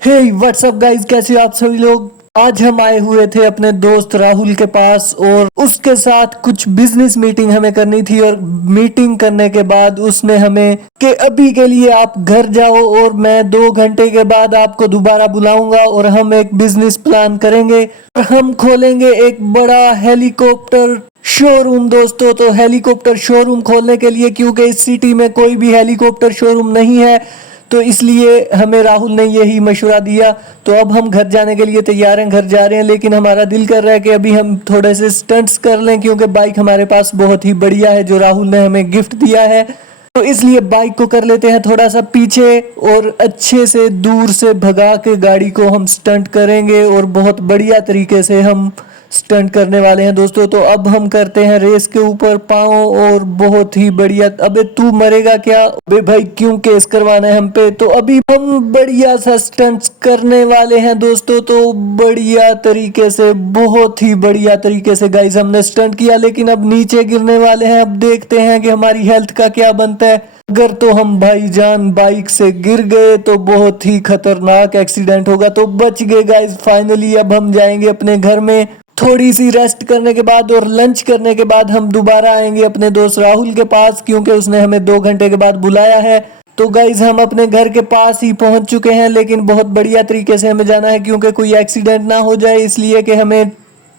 हे WhatsApp guys, कैसे हो आप सभी लोग। आज हम आए हुए थे अपने दोस्त राहुल के पास और उसके साथ कुछ बिजनेस मीटिंग हमें करनी थी। और मीटिंग करने के बाद उसने हमें कि अभी के लिए आप घर जाओ और मैं 2 घंटे के बाद आपको दोबारा बुलाऊंगा और हम एक बिजनेस प्लान करेंगे और हम खोलेंगे एक बड़ा हेलीकॉप्टर शोरूम। दोस्तों, तो हेलीकॉप्टर शोरूम खोलने के लिए, क्योंकि इस सिटी में कोई भी हेलीकॉप्टर शोरूम नहीं है, तो इसलिए हमें राहुल ने यही मशवरा दिया। तो अब हम घर जाने के लिए तैयार हैं, घर जा रहे हैं। लेकिन हमारा दिल कर रहा है कि अभी हम थोड़े से स्टंट्स कर लें, क्योंकि बाइक हमारे पास बहुत ही बढ़िया है जो राहुल ने हमें गिफ्ट दिया है। तो इसलिए बाइक को कर लेते हैं थोड़ा सा पीछे और अच्छे से दूर से भगा के गाड़ी को हम स्टंट करेंगे और बहुत बढ़िया तरीके से हम स्टंट करने वाले हैं दोस्तों। तो अब हम करते हैं रेस के ऊपर पाँव और बहुत ही बढ़िया। अबे तू मरेगा क्या? अबे भाई, क्यों केस करवाना है हम पे? तो अभी हम बढ़िया सा स्टंट्स करने वाले हैं दोस्तों। तो बढ़िया तरीके से, बहुत ही बढ़िया तरीके से गाइस हमने स्टंट किया, लेकिन अब नीचे गिरने वाले हैं। अब देखते हैं कि हमारी हेल्थ का क्या बनता है। अगर तो हम भाईजान बाइक से गिर गए तो बहुत ही खतरनाक एक्सीडेंट होगा। तो बच गए गाइस फाइनली। अब हम जाएंगे अपने घर में थोड़ी सी रेस्ट करने के बाद और लंच करने के बाद हम दोबारा आएंगे अपने दोस्त राहुल के पास, क्योंकि उसने हमें 2 घंटे के बाद बुलाया है। तो गाइज हम अपने घर के पास ही पहुंच चुके हैं, लेकिन बहुत बढ़िया तरीके से हमें जाना है, क्योंकि कोई एक्सीडेंट ना हो जाए, इसलिए कि हमें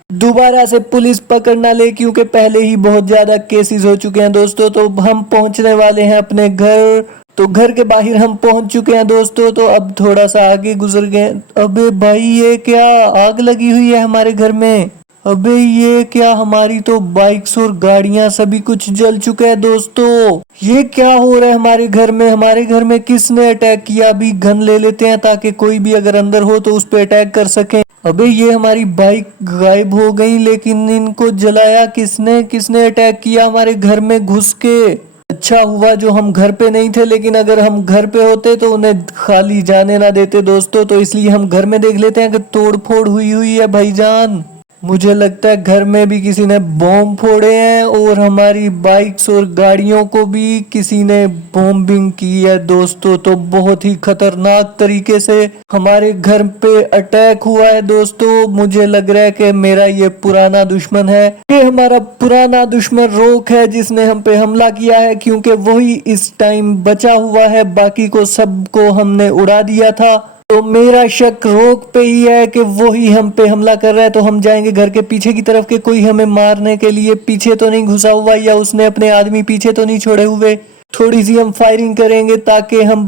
दोबारा से पुलिस पकड़ ना ले, क्योंकि पहले ही बहुत ज्यादा केसेस हो चुके हैं दोस्तों। तो हम पहुंचने वाले हैं अपने घर। तो घर के बाहर हम पहुंच चुके हैं दोस्तों। तो अब थोड़ा सा आगे गुजर गए। अबे भाई, ये क्या आग लगी हुई है हमारे घर में? अबे ये क्या, हमारी तो बाइक्स और गाड़ियां सभी कुछ जल चुका है दोस्तों। ये क्या हो रहा है हमारे घर में? हमारे घर में किसने अटैक किया? अभी गन ले लेते हैं ताकि कोई भी अगर अंदर हो तो उस पर अटैक कर सके। अबे ये हमारी बाइक गायब हो गई, लेकिन इनको जलाया किसने? किसने अटैक किया हमारे घर में घुस के? अच्छा हुआ जो हम घर पे नहीं थे, लेकिन अगर हम घर पे होते तो उन्हें खाली जाने ना देते दोस्तों। तो इसलिए हम घर में देख लेते हैं कि तोड़ फोड़ हुई हुई है भाईजान। मुझे लगता है घर में भी किसी ने बॉम्ब फोड़े हैं और हमारी बाइक्स और गाड़ियों को भी किसी ने बॉम्बिंग की है दोस्तों। तो बहुत ही खतरनाक तरीके से हमारे घर पे अटैक हुआ है दोस्तों। मुझे लग रहा है कि मेरा ये पुराना दुश्मन है, कि हमारा पुराना दुश्मन रोक है जिसने हम पे हमला किया है, क्योंकि वही इस टाइम बचा हुआ है। बाकी को सबको हमने उड़ा दिया था। तो मेरा शक रोक पे ही है कि वो ही हम पे हमला कर रहा है। तो हम जाएंगे घर के पीछे की तरफ, के कोई हमें मारने के लिए पीछे तो नहीं घुसा हुआ, या उसने अपने आदमी पीछे तो नहीं छोड़े हुए। थोड़ी सी हम फायरिंग करेंगे ताकि हम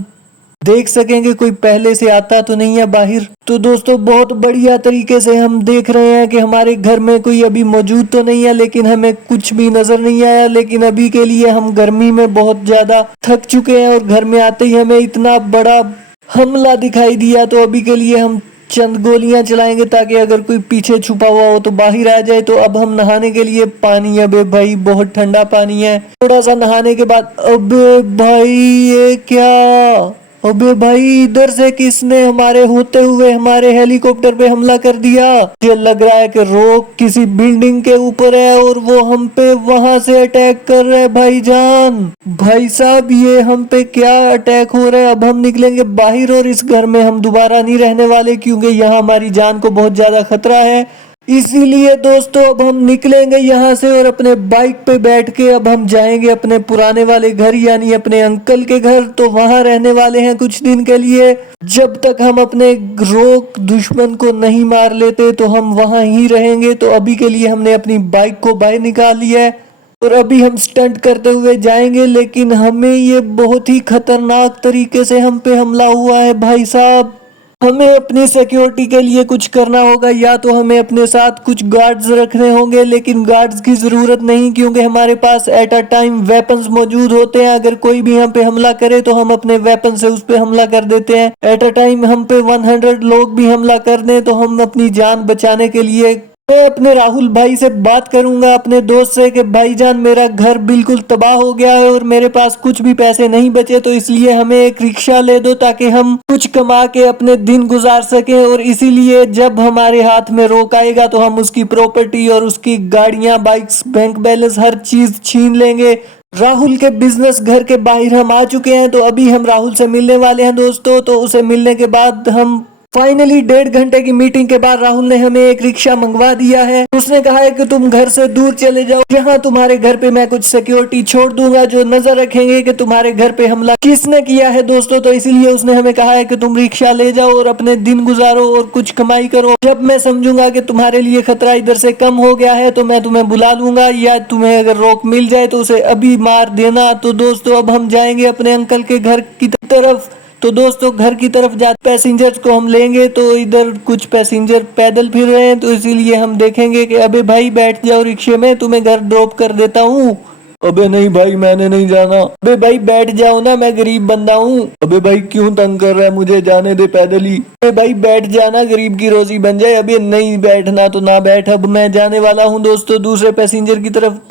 देख सकेंगे कोई पहले से आता तो नहीं है बाहर। तो दोस्तों, बहुत बढ़िया तरीके से हम देख रहे हैं कि हमारे घर में कोई अभी मौजूद तो नहीं है, लेकिन हमें कुछ भी नजर नहीं आया। लेकिन अभी के लिए हम गर्मी में बहुत ज्यादा थक चुके हैं और घर में आते ही हमें इतना बड़ा हमला दिखाई दिया। तो अभी के लिए हम चंद गोलियां चलाएंगे ताकि अगर कोई पीछे छुपा हुआ हो तो बाहर आ जाए। तो अब हम नहाने के लिए पानी, अबे भाई बहुत ठंडा पानी है। थोड़ा सा नहाने के बाद, अबे भाई ये क्या? अबे भाई, इधर से किसने हमारे होते हुए हमारे हेलीकॉप्टर पे हमला कर दिया? ये लग रहा है कि रोक किसी बिल्डिंग के ऊपर है और वो हम पे वहां से अटैक कर रहे हैं भाईजान। भाई साहब, ये हम पे क्या अटैक हो रहा है? अब हम निकलेंगे बाहर और इस घर में हम दोबारा नहीं रहने वाले, क्योंकि यहाँ हमारी जान को बहुत ज्यादा खतरा है। इसीलिए दोस्तों अब हम निकलेंगे यहाँ से और अपने बाइक पे बैठ के अब हम जाएंगे अपने पुराने वाले घर, यानी अपने अंकल के घर। तो वहां रहने वाले हैं कुछ दिन के लिए। जब तक हम अपने रोक दुश्मन को नहीं मार लेते तो हम वहां ही रहेंगे। तो अभी के लिए हमने अपनी बाइक को बाहर निकाल लिया है और अभी हम स्टंट करते हुए जाएंगे। लेकिन हमें ये बहुत ही खतरनाक तरीके से हम पे हमला हुआ है भाई साहब। हमें अपनी सिक्योरिटी के लिए कुछ करना होगा, या तो हमें अपने साथ कुछ गार्ड्स रखने होंगे। लेकिन गार्ड्स की जरूरत नहीं, क्योंकि हमारे पास एट अ टाइम वेपन्स मौजूद होते हैं। अगर कोई भी हम पे हमला करे तो हम अपने वेपन से उस पे हमला कर देते हैं। एट अ टाइम हम पे 100 लोग भी हमला कर दें तो हम अपनी जान बचाने के लिए मैं अपने राहुल भाई से बात करूंगा, अपने दोस्त से, कि भाईजान मेरा घर बिल्कुल तबाह हो गया है और मेरे पास कुछ भी पैसे नहीं बचे, तो इसलिए हमें एक रिक्शा ले दो ताकि हम कुछ कमा के अपने दिन गुजार सकें। और इसीलिए जब हमारे हाथ में रोक आएगा तो हम उसकी प्रॉपर्टी और उसकी गाड़ियां, बाइक्स, बैंक बैलेंस, हर चीज छीन लेंगे। राहुल के बिजनेस घर के बाहर हम आ चुके हैं। तो अभी हम राहुल से मिलने वाले हैं दोस्तों। तो उसे मिलने के बाद हम फाइनली 1.5 घंटे की मीटिंग के बाद राहुल ने हमें एक रिक्शा मंगवा दिया है। उसने कहा है कि तुम घर से दूर चले जाओ, जहाँ तुम्हारे घर पे मैं कुछ सिक्योरिटी छोड़ दूंगा जो नजर रखेंगे कि तुम्हारे घर पे हमला किसने किया है दोस्तों। तो इसीलिए उसने हमें कहा है कि तुम रिक्शा ले जाओ और अपने दिन गुजारो और कुछ कमाई करो। जब मैं समझूंगा कि तुम्हारे लिए खतरा इधर से कम हो गया है तो मैं तुम्हें बुला लूंगा, या तुम्हें अगर रोक मिल जाए तो उसे अभी मार देना। तो दोस्तों अब हम जाएंगे अपने अंकल के घर की तरफ। तो दोस्तों घर की तरफ जाते पैसेंजर्स को हम लेंगे, तो इधर कुछ पैसेंजर पैदल फिर रहे हैं, तो इसीलिए हम देखेंगे कि अबे भाई बैठ जाओ रिक्शे में, तुम्हें घर ड्रॉप कर देता हूँ। अबे नहीं भाई मैंने नहीं जाना। अबे भाई बैठ जाओ ना, मैं गरीब बंदा हूँ। अबे भाई क्यों तंग कर रहा है, मुझे जाने दे पैदल ही। अबे भाई बैठ जाना, गरीब की रोजी बन जाए। अबे नहीं बैठना तो ना बैठ, अब मैं जाने वाला हूँ दोस्तों दूसरे पैसेंजर की तरफ।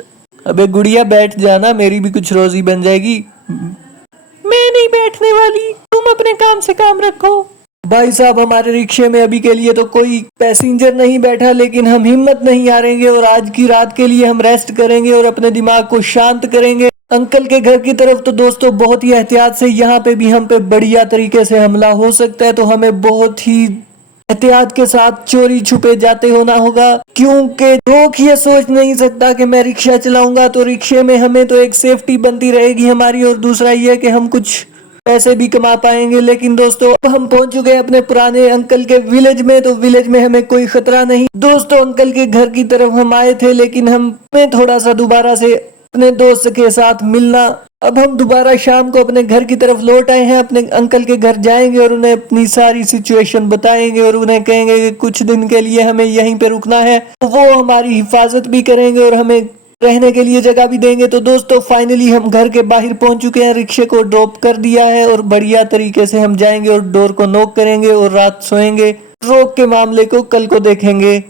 अबे गुड़िया बैठ जाना, मेरी भी कुछ रोजी बन जाएगी। मैं नहीं बैठने वाली, तुम अपने काम से काम रखो। भाई साहब हमारे रिक्शे में अभी के लिए तो कोई पैसेंजर नहीं बैठा, लेकिन हम हिम्मत नहीं हारेंगे और आज की रात के लिए हम रेस्ट करेंगे और अपने दिमाग को शांत करेंगे। अंकल के घर की तरफ तो दोस्तों बहुत ही एहतियात से, यहाँ पे भी हम पे बढ़िया तरीके से हमला हो सकता है, तो हमें बहुत ही एहतियात के साथ चोरी छुपे जाते होना होगा, क्योंकि लोग ये सोच नहीं सकता कि मैं रिक्शा चलाऊंगा तो रिक्शे में हमें तो एक सेफ्टी बनती रहेगी हमारी, और दूसरा ये कि हम कुछ पैसे भी कमा पाएंगे। लेकिन दोस्तों अब हम पहुंच चुके हैं अपने पुराने अंकल के विलेज में, तो विलेज में हमें कोई खतरा नहीं। दोस्तों अंकल के घर की तरफ हम आए थे, लेकिन हमें थोड़ा सा दोबारा से अपने दोस्त के साथ मिलना। अब हम दोबारा शाम को अपने घर की तरफ लौट आए हैं, अपने अंकल के घर जाएंगे और उन्हें अपनी सारी सिचुएशन बताएंगे और उन्हें कहेंगे कि कुछ दिन के लिए हमें यहीं पे रुकना है, तो वो हमारी हिफाजत भी करेंगे और हमें रहने के लिए जगह भी देंगे। तो दोस्तों फाइनली हम घर के बाहर पहुंच चुके हैं, रिक्शे को ड्रॉप कर दिया है और बढ़िया तरीके से हम जाएंगे और डोर को नॉक करेंगे और रात सोएंगे। रोक के मामले को कल को देखेंगे।